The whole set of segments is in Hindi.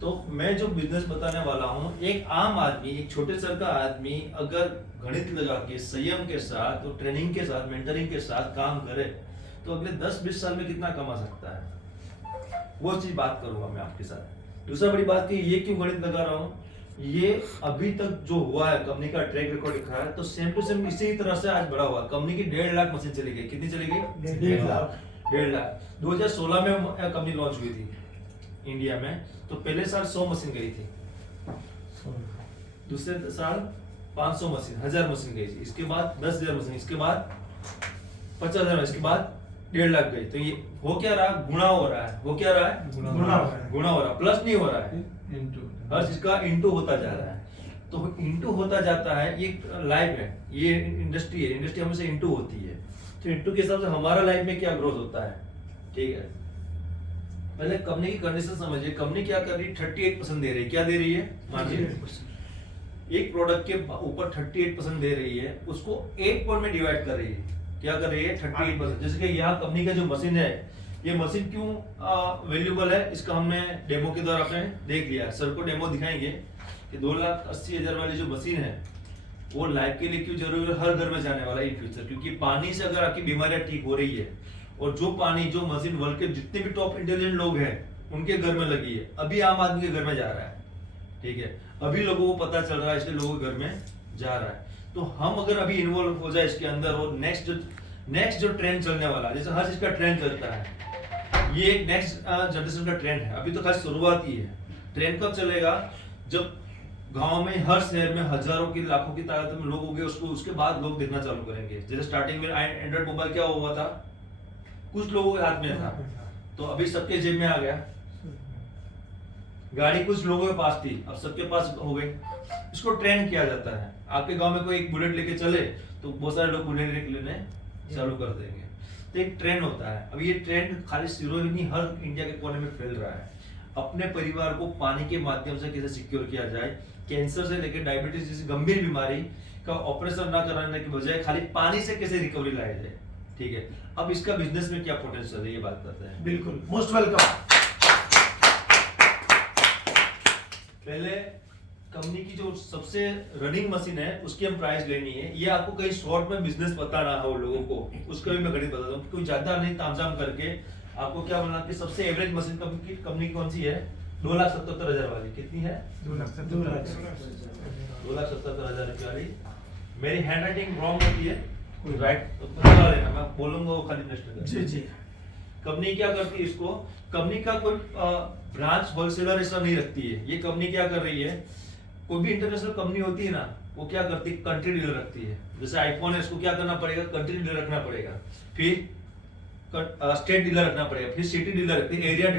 तो मैं जो बिजनेस बताने वाला हूँ, एक आम आदमी, एक छोटे स्तर का आदमी अगर गणित लगा के संयम के साथ और ट्रेनिंग के साथ मेंटरिंग के साथ काम करे तो अगले 10-20 साल में कितना कमा सकता है, वो चीज बात करूंगा मैं आपके साथ। दूसरा बड़ी बात कि ये क्यों गणित लगा रहा हूँ, ये अभी तक जो हुआ है कंपनी का ट्रैक रिकॉर्ड दिखा है तो सेम टू सेम इसी तरह से आज बड़ा हुआ। कंपनी की 1.5 लाख मशीन चली गई। कितनी चली गई? 1.5 लाख। 2016 में कंपनी लॉन्च हुई थी इंडिया में, तो पहले साल 100 मशीन गई थी, दूसरे साल 500 मशीन, 1000 मशीन गई थी, इसके बाद 10,000 मशीन, इसके बाद 50,000, इसके बाद 1.5 लाख गई। तो ये हो क्या रहा? गुणा हो रहा है। हो क्या रहा है? गुणा हो रहा है, प्लस नहीं हो रहा है, हर चीज का इंटू होता जा रहा है। तो इंटू होता जाता है, ये लाइफ है, ये इंडस्ट्री है, इंडस्ट्री हमेशा इंटू होती है। तो इंटू के हिसाब से हमारा लाइफ में क्या ग्रोथ होता है, ठीक है। पहले कंपनी की कंडीशन समझिए। कंपनी क्या कर रही है? 38% दे रही है। क्या दे रही है? मार्जिन। एक प्रोडक्ट के ऊपर 38% दे रही है, उसको 8 पॉइंट में डिवाइड कर रही है। क्या कर रही है? 38%। जैसे कि यहाँ कंपनी का जो मशीन है, ये मशीन क्यों वैल्यूबल है, इसका हमने डेमो के द्वारा आपने देख लिया। सर को डेमो दिखाएंगे कि 2,80,000 वाली जो मशीन है वो लाइफ के लिए क्यों जरूरी है, हर घर में जाने वाला है इन फ्यूचर। क्योंकि पानी से अगर आपकी बीमारियां ठीक हो रही है, और जो पानी, जो मशीन वर्ल्ड के जितने भी टॉप इंटेलिजेंट लोग हैं उनके घर में लगी है, अभी आम आदमी के घर में जा रहा है, ठीक है। अभी लोगों को पता चल रहा है, इसलिए लोगों के घर में जा रहा है। तो हम अगर अभी इन्वॉल्व हो जाए इसके अंदर, और नेक्स्ट जो ट्रेंड चलने वाला है, जैसे हर चीज का ट्रेंड चलता है, ये एक नेक्स्ट जनरेशन का ट्रेंड है। अभी तो खाली शुरुआत ही है। ट्रेंड कब चलेगा? जब गांव में, हर शहर में हजारों की, लाखों की तादाद में लोग होंगे, उसको उसके बाद लोग देखना चालू करेंगे। जैसे स्टार्टिंग में एंड्रॉइड मोबाइल क्या हुआ था, कुछ लोगों के हाथ में था, तो अभी सबके जेब में आ गया। गाड़ी कुछ लोगों के पास थी, अब सबके पास हो गई। इसको ट्रेंड किया जाता है। आपके गांव में कोई एक बुलेट लेके चले तो बहुत सारे लोग बुलेट लेने चालू कर देंगे। तो एक ट्रेंड होता है। अब ये ट्रेंड खाली सिरों ही नहीं, हर इंडिया के कोने में फैल रहा है। अपने परिवार को पानी के माध्यम से कैसे सिक्योर किया जाए, कैंसर से लेकर डायबिटीज जैसी गंभीर बीमारी का ऑपरेशन ना कराने की बजाय खाली पानी से कैसे रिकवरी लाया जाए, ठीक है। अब इसका बिजनेस में क्या पोटेंशियल है, ये बात करते हैं। बिल्कुल, मोस्ट वेलकम। पहले कंपनी की जो सबसे रनिंग मशीन है उसकी हम प्राइस लेनी है। ये आपको कहीं शॉर्ट में बिजनेस बताना हो लोगों को, उसका भी मैं गणित बताता हूँ। कोई ज्यादा नहीं तामझाम करके आपको क्या बोलना कि सबसे एवरेज मशीन कंपनी कौन सी है? 2,77,000 वाली। कितनी है? 2,77,000 रुपये वाली। मेरी हैंड राइटिंग रॉन्ग होती है, राइट तो बता लेना, मैं बोलूंगा वो खाली नष्ट जी जी। कंपनी क्या करती है इसको, कंपनी का कोई ब्रांच होलसेलर ऐसा नहीं रखती है। ये कंपनी क्या कर रही है, कोई भी इंटरनेशनल कंपनी होती है ना, वो क्या करती है? कंट्री डीलर रखती है। जैसे आईफोन है, इसको क्या करना पड़ेगा? कंट्री डीलर रखना पड़ेगा, फिर स्टेट डीलर रखना पड़ेगा, फिर सिटी डीलर, फिर एरिया,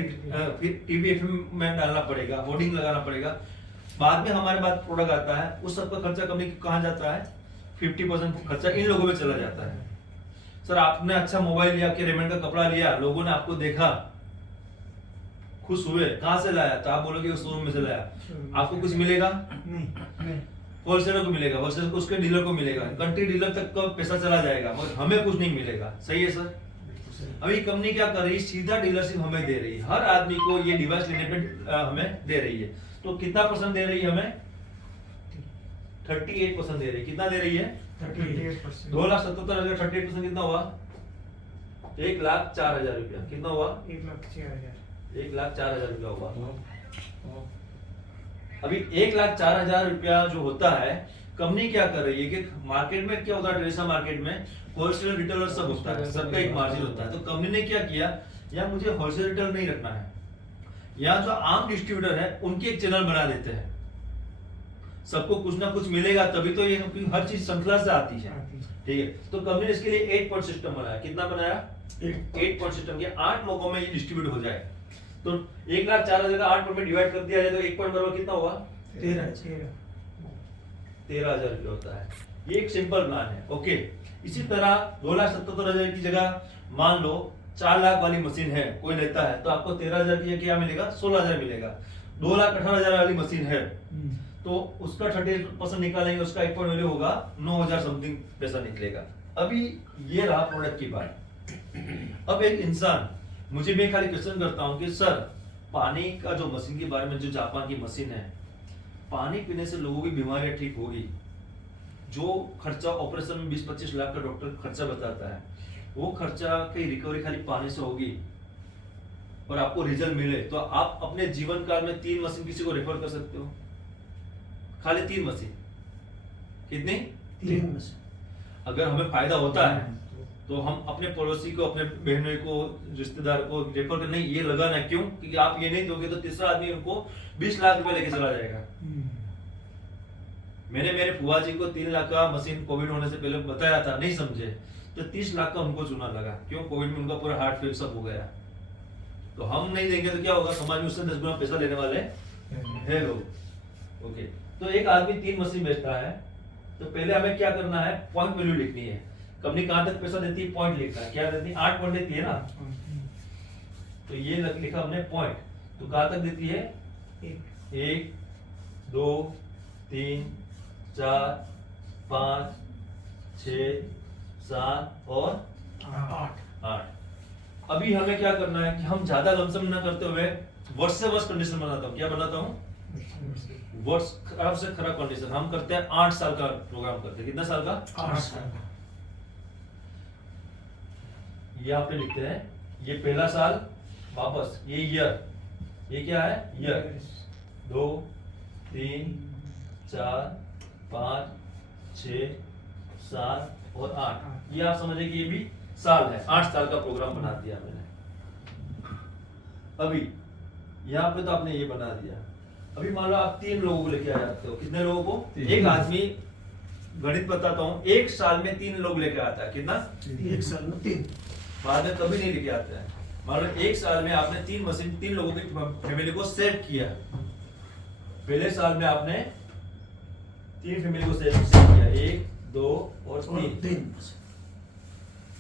फिर टीवी एफएम में डालना पड़ेगा, होर्डिंग लगाना पड़ेगा। बाद में हमारे पास प्रोडक्ट आता है, उस सबका खर्चा कंपनी कहाँ जाता है? 50% खर्चा इन लोगों में चला जाता है। सर आपने अच्छा मोबाइल लिया, के रेमंड का कपड़ा लिया, लोगों ने आपको देखा, खुश हुए, कहां से लाया? तो आप बोलोगे उस शोरूम में से लाया। आपको कुछ मिलेगा? नहीं। होलसेलर को मिलेगा, होलसेलर को उसके डीलर को मिलेगा, कंट्री डीलर तक का पैसा चला जाएगा, मगर हमें कुछ नहीं मिलेगा। सही है सर? अभी कंपनी क्या कर रही है? सीधा डीलरशिप हमें दे रही है। हर आदमी को ये डिवाइस लेने पे हमें दे रही है। तो कितना परसेंट दे रही है हमें? 38% दे रही है। कितना दे रही है? 38%। 2,77,000, 38% कितना हुआ? 1,04,000 रुपया। कितना हुआ? 1,04,000। 1,04,000 रुपया हुआ। अभी 1,04,000 रुपया जो होता है, कंपनी क्या कर रही है कि मार्केट में क्या होता है, ट्रेडिशनल मार्केट में होलसेलर रिटेलर सब होता है, सबका एक मार्जिन होता है। तो कंपनी ने क्या किया, या मुझे होलसेल रिटेलर नहीं रखना है, या जो आम डिस्ट्रीब्यूटर है उनके एक चैनल बना देते हैं। सबको कुछ ना कुछ मिलेगा, तभी तो ये हर चीज श्रृंखला से आती है, ठीक है। तो कंपनी ने इसके लिए 8 पॉइंट सिस्टम बनाया। कितना बनाया? 8 पॉइंट सिस्टम के 8 मौकों में ये डिस्ट्रीब्यूट हो जाए। तो 1,04,000 का 8 पॉइंट में डिवाइड कर दिया जाए तो 1 पॉइंट बराबर कितना हुआ? 13,000 रुपये होता है। ये एक सिंपल प्लान है, ओके। इसी तरह 2,77,000 की जगह मान लो 4 लाख वाली मशीन है, कोई लेता है, तो आपको 13,000 की क्या मिलेगा? 16,000 मिलेगा। 2,18,000 वाली मशीन है तो उसका 30% निकालेंगे, उसका 1 पॉइंट वैल्यू होगा 9,000 समथिंग पैसा निकलेगा। अभी ये रहा प्रोडक्ट की बात। अब एक इंसान, मुझे मैं खाली क्वेश्चन करता हूं कि सर पानी का जो मशीन के बारे में, जो जापान की मशीन है, पानी पीने से लोगों की बीमारियां ठीक होगी। जो खर्चा ऑपरेशन में 20-25 लाख का डॉक्टर खर्चा बताता है, वो खर्चा की रिकवरी खाली पानी से होगी और आपको रिजल्ट मिले तो आप अपने जीवन काल में 3 मशीन किसी को रेफर कर सकते हो। खाली 3 मशीन। कितनी? 3 मशीन। अगर हमें फायदा होता है तो हम अपने पड़ोसी को, अपने बहनों को, रिश्तेदार को रेफर कर, नहीं ये लगाना। क्यों? क्योंकि आप ये नहीं दोगे तो तीसरा आदमी उनको 20 लाख रुपए लेके चला जाएगा। मैंने मेरे फुआ जी को 3 लाख का मशीन कोविड होने से पहले बताया था, नहीं समझे, तो 30 लाख का उनको चुना लगा। क्यों? कोविड में उनका पूरा हार्ट फेल सब हो गया। तो हम नहीं देंगे तो क्या होगा? समाज में उससे 10 गुना पैसा लेने वाले हैं लोग। ओके, तो एक आदमी 3 मशीन बेचता है, तो पहले हमें क्या करना है? पॉइंट वैल्यू लिखनी है। कंपनी कहां तक पैसा देती है? पॉइंट लिखना है। क्या देती है? 8 पॉइंट देती है ना। तो ये लिखा हमने पॉइंट। तो कहां तक देती है? 1 2 3 4 5 6 7 और 8। अभी हमें क्या करना है कि हम ज्यादा लमसम ना करते हुए वर्ष से वर्ष कंडीशन बनाता हूँ। क्या बनाता हूँ? वर्ष खराब से खराब कंडीशन। हम करते हैं 8 साल का प्रोग्राम करते हैं। कितना साल का? 8 साल। ये आप पे लिखते हैं, ये पहला साल वापस, ये ईयर, ये क्या है? ईयर। 2 3 4 5 6 7 और 8। ये आप समझे कि ये भी साल है। 8 साल का प्रोग्राम बना दिया मैंने। अभी यहाँ पे तो आपने ये बना दिया। अभी मान लो आप 3 लोगों को लेके आ जाते हो। कितने लोगों को? एक आदमी, गणित बताता हूँ, 1 साल में 3 लोग लेके आता है। कितना? 1 साल में 3। बाद में कभी नहीं लेके आता है। मान लो 1 साल में आपने 3 मशीन 3 लोगों की फैमिली को सेव किया। पहले साल में आपने 3 फैमिली को सेव किया, 1 2 और 3।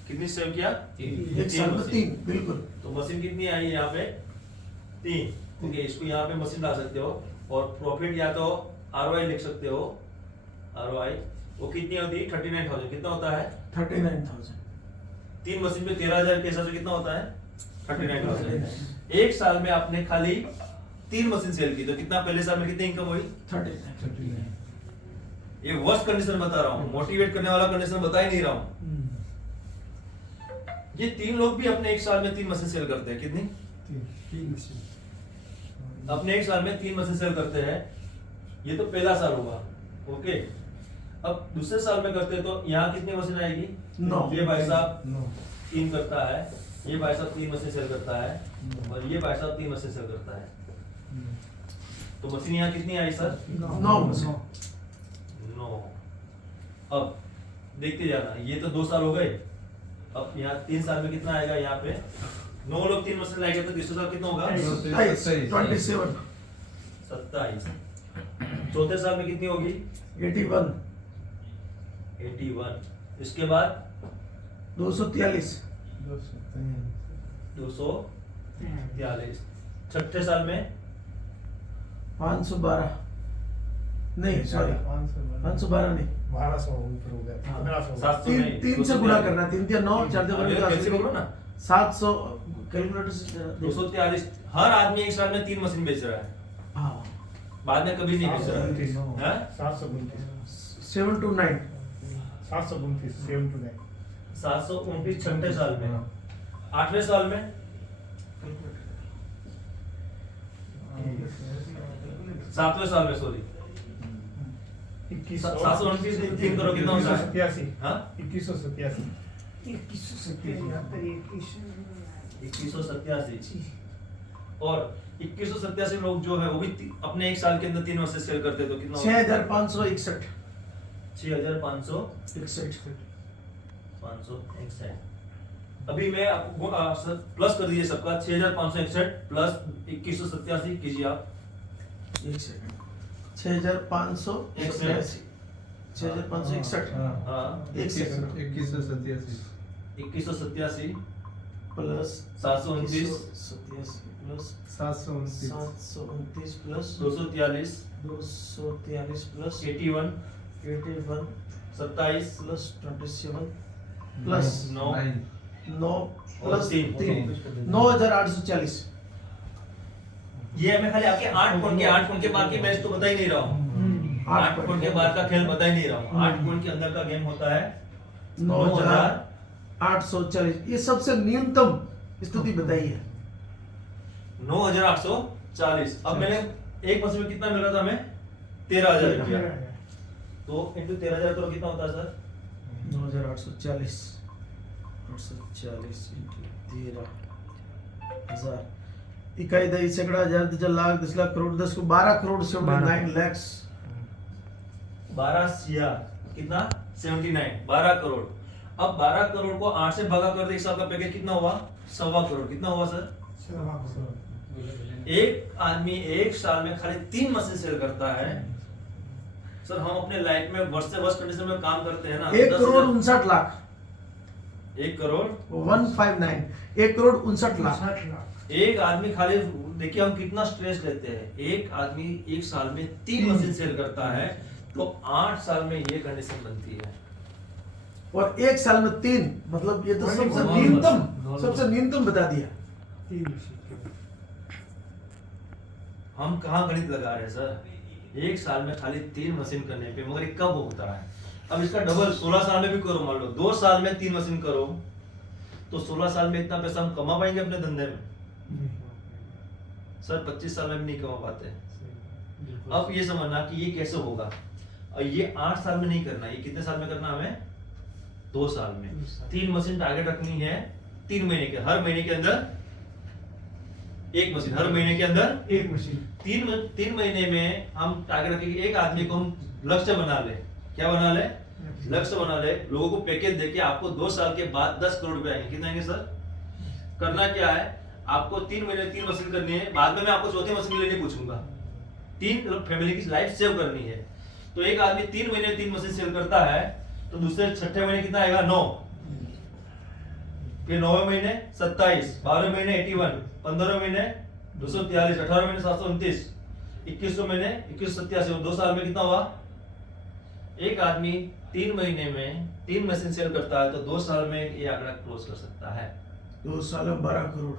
कितनी सेव किया? 1 साल में 3, बिल्कुल। तो मशीन कितनी आई यहाँ पे? 3। ओके, इसको यहाँ पे मशीन ला सकते हो। और प्रॉफिट या तो ROI लिख सकते हो। ROI वो कितनी होती है? 39,000। कितना होता है? 39,000। 3 मशीन पे 13,000 के हिसाब से कितना होता है? 39,000। 1 साल में आपने खाली 3 मशीन सेल की, तो कितना पहले साल में कितनी इनकम हुई? 39। ये वर्स्ट कंडीशन बता रहा हूँ, मोटिवेट करने वाला कंडीशन बता ही नहीं रहा हूँ। ये 3 लोग भी अपने 1 साल में 3 मशीन सेल करते हैं। कितनी? 3 मशीन। अपने 1 साल में 3 मशीन सेल करते हैं। ये तो पहला साल होगा। ओके, अब दूसरे साल में करते हैं तो यहाँ कितनी मशीन आएगी? 9। ये भाई साहब 3 करता है, ये भाई साहब 3 मशीन सेल करता है, और ये भाई साहब 3 मशीन सेल करता है। तो मशीन यहाँ कितनी आई सर? 9 मशीन। 9। अब देखते जाना, ये तो 2 साल हो गए। अब यहाँ 3 साल में कितना आएगा? यहाँ पे 9 लोग 3 मशीन लाएंगे तो तीसरे साल कितना होगा? 27। 27। चौथे साल में कितनी होगी? 81। 81। इसके बाद 243। 243। छठे साल में 512 नहीं, सॉरी 512 नहीं, 1200 ऊपर हो गया, 1500। 700 नहीं, 3 से गुणा करना, 3 3 9 4 कैसे करो ना? 700 कैलकुलेटर से 243। हर आदमी 1 साल में 3 मशीन बेच रहा है, हाँ, बाद में कभी नहीं बेच रहा है। 729 7 to 9 729 7 to 9 729 छठे साल में। 8वें साल में 7वें साल में, सॉरी 729 3 करो कितना होता है? 87। हाँ, 2187। 2187। और 2187 लोग जो है वो भी अपने 1 साल के अंदर 3 मशीन सेल करते हैं, तो कितना होता है? 6561 6561। अभी मैं आपको प्लस कर दीजिए सबका, 6561 प्लस 2187 कीजिए आप। 6561 6561 हाँ, एक second 2187 plus 729 plus 729 plus 243 plus 81 27 plus 27 plus 9 9 plus तीन। 3 9840 ये मैं खाली आपके 8 पॉइंट के बाकी मैच तो बता ही नहीं रहा हूँ। 8 पॉइंट के बाद का खेल बता ही नहीं रहा हूँ। 8 पॉइंट के अंदर का गेम होता है 9,840। ये सबसे न्यूनतम स्थिति बताई है। 9,840। अब मैंने एक मशीन में कितना मिल रहा था हमें? 13,000 रुपया। तो इंटू 13,000 करो, कितना होता है सर? 9,840 840 इंटू 13,000। इकाई दही सैकड़ा हजार दशक लाख 10 लाख करोड़ 10 को 12 करोड़ 79 lakhs। 12 CR कितना? 79। 12 करोड़। अब 12 करोड़ को 8 से भागा कर दे, एक साल का पैकेज कितना हुआ? 1.25 करोड़। कितना हुआ सर? एक आदमी एक साल में खाली 3 मशीन सेल करता है। सर हम अपने लाइफ में वर्ष से वर्ष कंडीशन में काम करते हैं ना। 1 करोड़ 59 लाख 1 करोड़ 159 1 करोड़ 59 लाख। एक आदमी खाली, देखिए हम कितना स्ट्रेस लेते हैं। एक आदमी एक साल में 3 मशीन सेल करता है, तो 8 साल में ये कंडीशन बनती है। और एक साल में 3, मतलब ये तो सबसे न्यूनतम बता दिया। हम कहाँ गणित लगा रहे हैं सर? एक साल में खाली 3 मशीन करने पे, मगर ये कब होता है? अब इसका डबल 16 साल में भी करो, मान लो 2 साल में 3 मशीन करो, तो 16 साल में इतना पैसा हम कमा पाएंगे अपने धंधे में? सर 25 साल में भी नहीं कमा पाते। अब ये समझना कि ये कैसे होगा। और ये 8 साल में नहीं करना, ये कितने साल में करना हमें? 2 साल में। 3 मशीन टारगेट रखनी है 3 महीने के, हर महीने के अंदर 1 मशीन, हर महीने के अंदर 1 मशीन। 3 महीने में हम टारगेट रखेंगे। एक आदमी को हम लक्ष्य बना ले। क्या बना ले? लक्ष्य बना ले। लोगों को पैकेज देके आपको 2 साल के बाद 10 करोड़ रुपए आएंगे। कितने आएंगे सर? करना क्या है, आपको 3 महीने 3 मशीन करनी है। बाद में मैं आपको चौथी मशीन लेने पूछूंगा। 3 फैमिली की लाइफ सेव करनी है। तो एक आदमी 3 महीने 3 मशीन सेल करता है, तो दूसरे छठे महीने कितना आएगा? 9। फिर 9वें महीने 27, 12वें महीने 81, 15वें महीने 243, 18वें महीने 729, 21वें महीने 2187। 2 साल में कितना हुआ? एक आदमी 3 महीने में 3 मशीन सेल करता है, तो 2 साल में ये आंकड़ा क्लोज कर सकता है। 2 साल में 12 करोड़।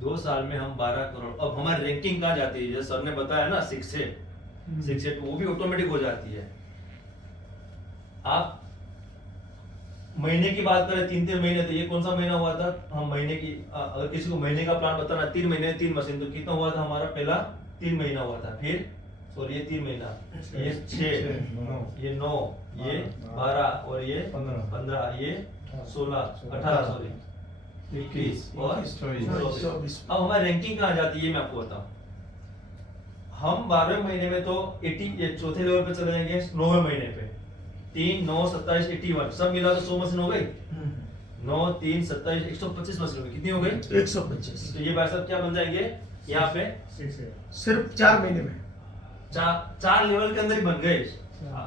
2 साल में हम 12 करोड़। अब हमारी रैंकिंग कहाँ जाती है? जैसे सर ने बताया ना 6 से, वो भी ऑटोमेटिक हो जाती है। आप महीने की बात करें, 3 महीने, तो ये कौन सा महीना हुआ था? हम महीने की, अगर किसी को महीने का प्लान बताना, 3 महीने 3 मशीन, तो कितना हुआ था हमारा? पहला 3 महीना हुआ था, फिर सॉरी ये 3 महीना, ये 6, ये 9, ये 12 और ये 15, ये 16, 18 सॉरी 21 और 24। अब हमारी रैंकिंग कहाँ जाती है ये मैं आपको बताऊं। हम 12वें महीने में तो 80, ये चौथे लेवल पे चले जाएंगे। 9वें महीने पे 3, 9, 27, 81 सब मिला तो 100 मशीन हो गई। 9, 3, 27, 125 मशीन हो गई। कितनी हो गई? 125। तो ये भाई साहब क्या बन जाएंगे यहाँ पे? सिर्फ 4 महीने में 4 लेवल के अंदर ही बन गए।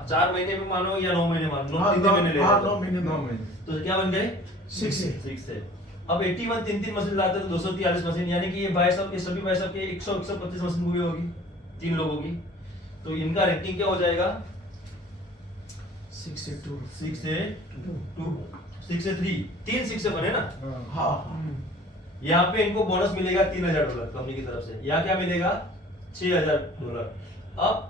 4 महीने में मानो या 9 महीने मानो, 3 महीने ले लो। 9 महीने तो क्या बन गए? 6 से। अब 81 3 मशीन लाते तो 243 मशीन, यानी कि ये भाई साहब, ये सभी भाई साहब के 125 मशीन हुई होगी 3 लोगों की। तो इनका रैंकिंग क्या हो जाएगा? 6 से 2 6 से 2, 6 से 3, 3 6 से बने ना। हाँ। यहाँ पे इनको बोनस मिलेगा $3,000 कंपनी की तरफ से। यहाँ क्या मिलेगा? $6,000। अब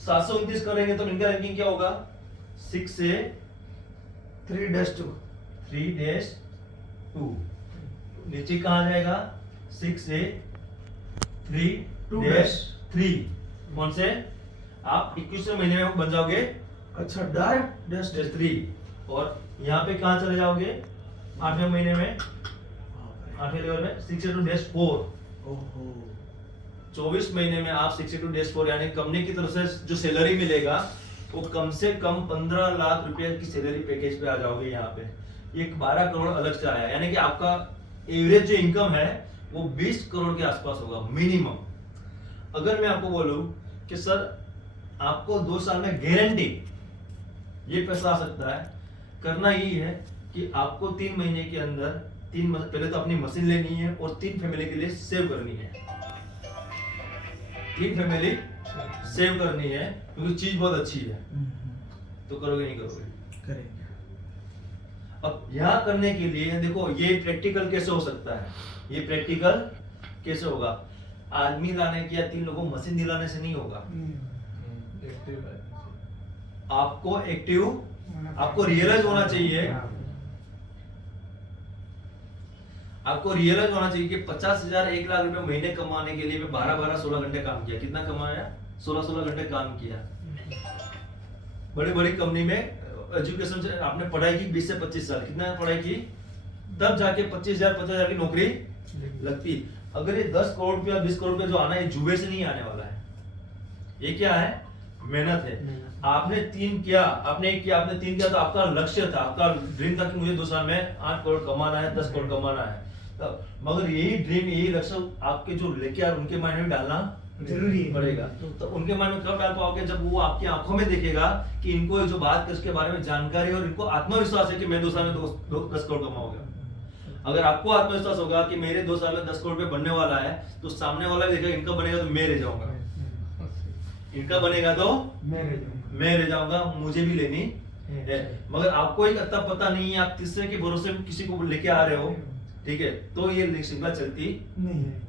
729 करेंगे तो इनका रैंकिंग क्या होगा? 6 से 3-2 3-2। नीचे कहाँ जाएगा? 6 से 3-3। कौन से? आप 21वें महीने में बन जाओगे। अच्छा, डायरेक्ट -3। और यहाँ पे कहाँ चले जाओगे? 8वें महीने में, 8वें लेवल में 62-4। ओहो। 24 महीने में आप 62-4, यानी कंपनी की तरफ से जो सैलरी मिलेगा वो कम से कम 15 लाख रुपए की सैलरी पैकेज पे आ जाओगे। यहाँ पे ये 12 करोड़ अलग से आया, यानी कि आपका एवरेज जो इनकम है वो 20 करोड़ के आसपास होगा मिनिमम। अगर मैं आपको बोलूं कि सर आपको 2 साल में गारंटी ये पैसा आ सकता है, करना यही है कि आपको 3 महीने के अंदर पहले तो अपनी मशीन लेनी है और 3 फैमिली के लिए सेव करनी है। 3 फैमिली सेव करनी है, क्योंकि चीज बहुत अच्छी है। तो करोगे नहीं करोगे? करेंगे। अब यहाँ करने के लिए देखो, ये प्रैक्टिकल कैसे हो सकता है? ये प्रैक्टिकल कैसे होगा? आदमी लाने की या 3 लोगों को मशीन दिलाने से नहीं होगा। आपको एक्टिव, आपको रियलाइज होना चाहिए, आपको रियलाइज होना चाहिए कि 50,000 1 लाख रुपए महीने कमाने के लिए मैं 12-16 घंटे काम किया। कितना कमाया? 16 घंटे काम किया। बड़ी बड़ी कंपनी में एजुकेशन से आपने पढ़ाई की 20 से 25 साल, कितना पढ़ाई की, तब जाके 25,000 50,000 की नौकरी लगती। अगर ये 10 करोड़ रुपया 20 करोड़ रुपया जो आना है जुए से नहीं आने वाला है। ये क्या है? मेहनत है। आपने 3 किया, आपने 1 किया, आपने 3 किया, तो आपका लक्ष्य था, आपका ड्रीम था कि मुझे 2 साल में 8 करोड़ कमाना है, 10 करोड़ कमाना है। मगर यही ड्रीम, यही लक्ष्य आपके जो लेके आ उनके माइंड में डालना जरूरी है। पड़ेगा। तो उनके माइंड में कब डाल पाओगे? जब वो आपकी आंखों में देखेगा कि इनको जो बात है उसके बारे में जानकारी और इनको आत्मविश्वास है कि मैं 2 साल में 10 करोड़ कमाऊंगा। अगर आपको आत्मविश्वास होगा कि मेरे 2 साल में 10 करोड़ रुपए बनने वाला है, तो सामने वाला भी देखेगा इनका बनेगा तो मैं रह जाऊंगा, इनका बनेगा तो मैं रह जाऊंगा, मुझे भी लेनी है। मगर आपको एक अता पता नहीं है, आप तीसरे के भरोसे किसी को लेके आ रहे हो, ठीक है, तो ये श्रृंखला चलती नहीं है।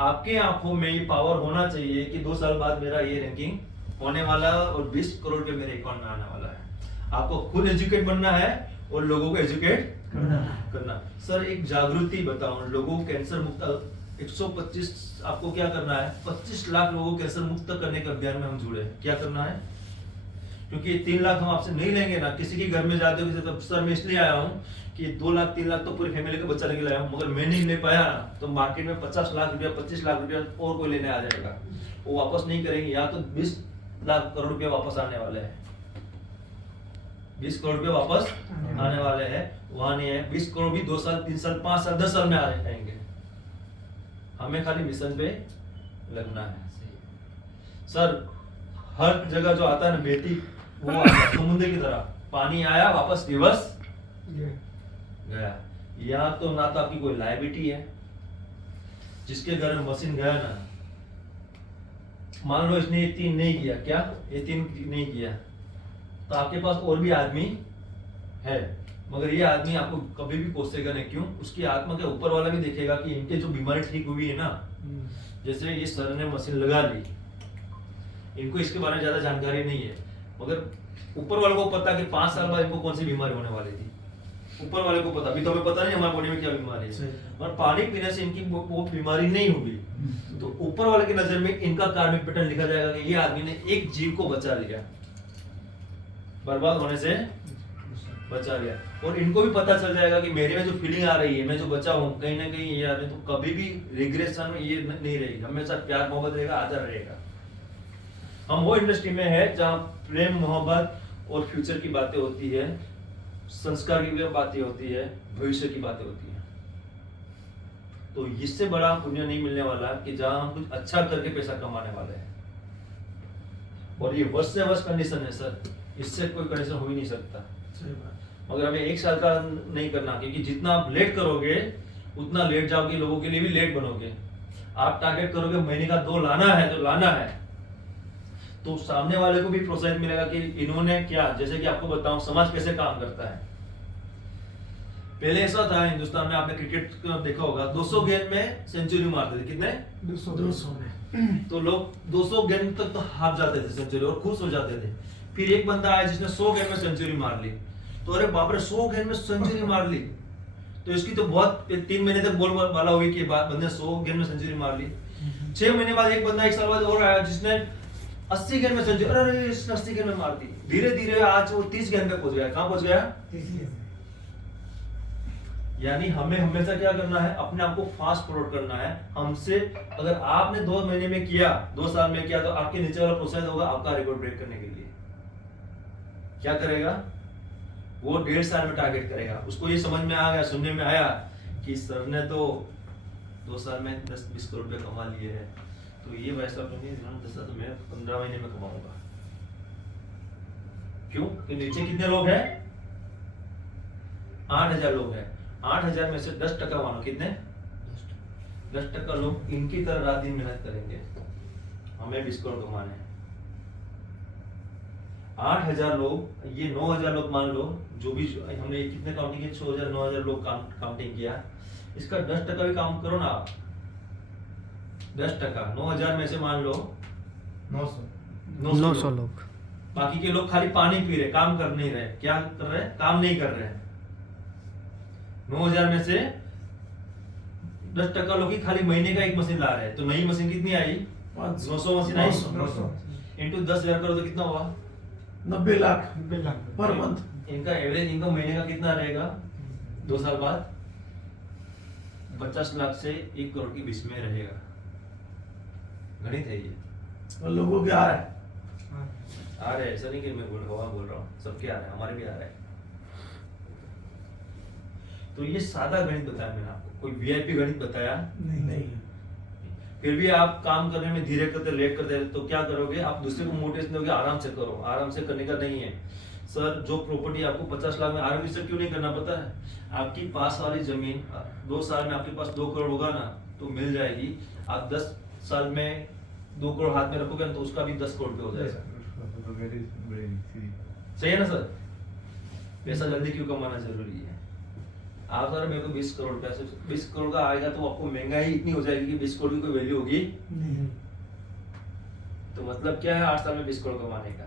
आपके आंखों में ये पावर होना चाहिए कि 2 साल बाद मेरा ये रैंकिंग होने वाला है और 20 करोड़ रुपए मेरे अकाउंट में आने वाला है। आपको खुद एजुकेट बनना है और लोगों को एजुकेट करना। सर एक जागृति बताओ, लोगों को कैंसर मुक्त 125, आपको क्या करना है? 25 लाख लोगों को कैंसर मुक्त करने के अभियान में हम जुड़े। क्या करना है? क्योंकि 3 लाख हम आपसे नहीं लेंगे ना। किसी के घर में जाते हो तो सर मैं इसलिए आया हूँ कि 2 लाख 3 लाख तो पूरी फैमिली का बच्चा लेके लाया हूँ, मगर मैं नहीं ले पाया ना, तो मार्केट में 50 लाख रुपया 25 लाख रुपया और कोई लेने आ जाएगा, वो वापस नहीं करेंगे। या तो 20 लाख करोड़ रुपया वापस आने वाले हैं, 20 करोड़ रुपया वापस आने वाले हैं। वहां नहीं है 20 करोड़ भी 2 साल 3 साल 5 साल 10 साल में आ जाएंगे। हमें खाली मिशन पे लगना है। सर हर जगह जो आता है ना बेटी, वो समुद्र की तरह पानी आया वापस रिवर्स गया। यहाँ तो ना तो आपकी कोई लायबिलिटी है। जिसके घर में मशीन गया ना, मान लो इसने ये 3 नहीं किया, क्या ये 3 नहीं किया, तो आपके पास और भी आदमी है, मगर ये आदमी आपको कभी भी कोसेगा नहीं। क्यों? उसकी आत्मा के ऊपर वाला भी देखेगा कि इनके जो बीमारी ठीक हुई है ना, जैसे ये सर ने मशीन लगा ली, इनको इसके बारे में ज्यादा जानकारी नहीं है, मगर ऊपर वाले को पता कि 5 साल बाद इनको कौन सी बीमारी होने वाली थी। ऊपर वाले को पता, अभी तो हमें पता नहीं हमारी बॉडी में क्या बीमारी है, और पानी पीने से इनकी वो बीमारी नहीं होगी। तो ऊपर वाले की नजर में इनका कार्मिक पैटर्न लिखा जाएगा कि ये आदमी ने एक जीव को बचा लिया, बर्बाद होने से बचा लिया। और इनको भी पता चल जाएगा कि मेरे में जो फीलिंग आ रही है, मैं जो बचा हूँ, कहीं ना कहीं ये आदमी तो कभी भी रिग्रेशन में ये नहीं रहेगी, हमेशा प्यार मोहब्बत रहेगा, आदर रहेगा। हम वो इंडस्ट्री में है जहाँ प्रेम मोहब्बत और फ्यूचर की बातें होती है, संस्कार की भी बातें होती है, भविष्य की बातें होती है। तो इससे बड़ा पुण्य नहीं मिलने वाला कि जहां हम कुछ अच्छा करके पैसा कमाने वाले हैं। और ये वर्ष से वर्ष कंडीशन है सर, इससे कोई कंडीशन हो ही नहीं सकता। मगर हमें 1 साल का नहीं करना, क्योंकि जितना आप लेट करोगे उतना लेट जाओगे, लोगों के लिए भी लेट बनोगे। आप टारगेट करोगे महीने का 2 लाना है तो लाना है, तो सामने वाले को भी प्रोत्साहित मिलेगा कि इन्होंने क्या, जैसे कि आपको बताऊं समाज कैसे काम करता है। पहले ऐसा था हिंदुस्तान में, आपने क्रिकेट देखा होगा, 200 गेंद में सेंचुरी मारते थे। कितने? 200 में। तो लोग 200 गेंद तक तो हार जाते थे सेंचुरी और खुश हो जाते थे। फिर एक बंदा आया जिसने 100 गेंद में सेंचुरी मार ली, तो अरे बाप रे 100 गेंद में सेंचुरी मार ली, तो इसकी तो बहुत 3 महीने तक बोल बाला हुई कि बंदे 100 गेंद में सेंचुरी मार ली। 6 महीने बाद एक बंदा 1 साल बाद और आया जिसने 80 गेंद में सेंचुरी, अरे इसने 80 गेंद में मार दी। धीरे धीरे आज वो 30 गेंद पे पहुंच गया। कहां पहुंच गया? यानी हमें हमेशा क्या करना है, अपने आप को फास्ट फॉरवर्ड करना है। हमसे अगर आपने 2 महीने में किया, 2 साल में किया, तो आपके नीचे वाला प्रोसेस होगा आपका रिकॉर्ड ब्रेक करने के लिए। क्या करेगा वो? 1.5 साल में टारगेट करेगा। उसको ये समझ में आ गया, सुनने में आया कि सर ने तो 2 साल में 10-20 करोड़ रुपए कमा लिए हैं, तो ये वैसा तो नहीं, 10 साल तो मैं 15 महीने में कमाऊंगा। क्यों? कि नीचे कितने लोग हैं? 8,000 लोग हैं। 8,000 में से 10% मानो, कितने? 10% लोग इनकी तरह रात दिन मेहनत करेंगे, हमें 20 करोड़ कमाने हैं। 8,000 लोग, ये 9,000 लोग मान लो, जो भी हमने कितने काउंटिंग किया, 6,000 9,000 लोग काउंटिंग किया, इसका 10% भी काम करो ना आप, 10%, 9,000 में से मान लो 900 900 लोग। बाकी के लोग खाली पानी पी रहे, काम कर नहीं रहे। क्या कर रहे? काम नहीं कर रहे हैं। 9,000 में से 10% लोग ही खाली महीने का एक मशीन ला रहे हैं, तो नई मशीन कितनी आई? 900 मशीन आई। 900 इंटू 10,000 करो तो कितना हुआ? 90 लाख 90 लाख पर मंथ। इनका एवरेज इनकम महीने का कितना रहेगा 2 साल बाद? 50 लाख से 1 करोड़ के बीच में रहेगा। गणित है ये। और लोगों के आ रहा है। आ रहे हैं, ऐसा नहीं कि मैं बोल रहा हूँ, सबके आ रहे हैं, हमारे भी आ रहे हैं। तो ये सादा गणित बताया मैंने आपको, कोई वीआईपी गणित बताया नहीं फिर भी आप काम करने में धीरे करते लेट करते हैं, तो क्या करोगे? आप दूसरे को मोटिवेशन दोगे, आराम से करो। आराम से करने का नहीं है सर। जो प्रॉपर्टी आपको 50 लाख में आराम से क्यों नहीं करना पता है? आपकी पास वाली जमीन 2 साल में आपके पास 2 करोड़ होगा ना, तो मिल जाएगी। आप 10 साल में 2 करोड़ हाथ में रखोगे ना, तो उसका भी 10 करोड़ पे हो जाएगा। सही है ना सर? पैसा जल्दी क्यों कमाना जरूरी है? आप सर मेरे को 20 करोड़ पैसे, 20 करोड़ का आएगा तो आपको महंगाई इतनी हो जाएगी कि 20 करोड़ की कोई वैल्यू होगी नहीं। तो मतलब क्या है 8 साल में 20 करोड़ कमाने का?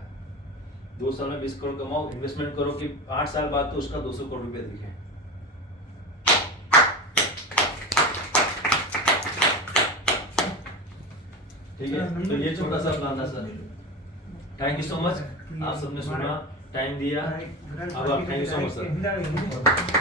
2 साल में 20 करोड़ कमाओ, इन्वेस्टमेंट करो कि 8 साल बाद तो उसका 200 करोड़ रुपए दिखे। ठीक है, तो ये छोटा सा प्लान था sir. Thank you so much, आप सबने सुना, टाइम दिया। अब आप thank you so much sir.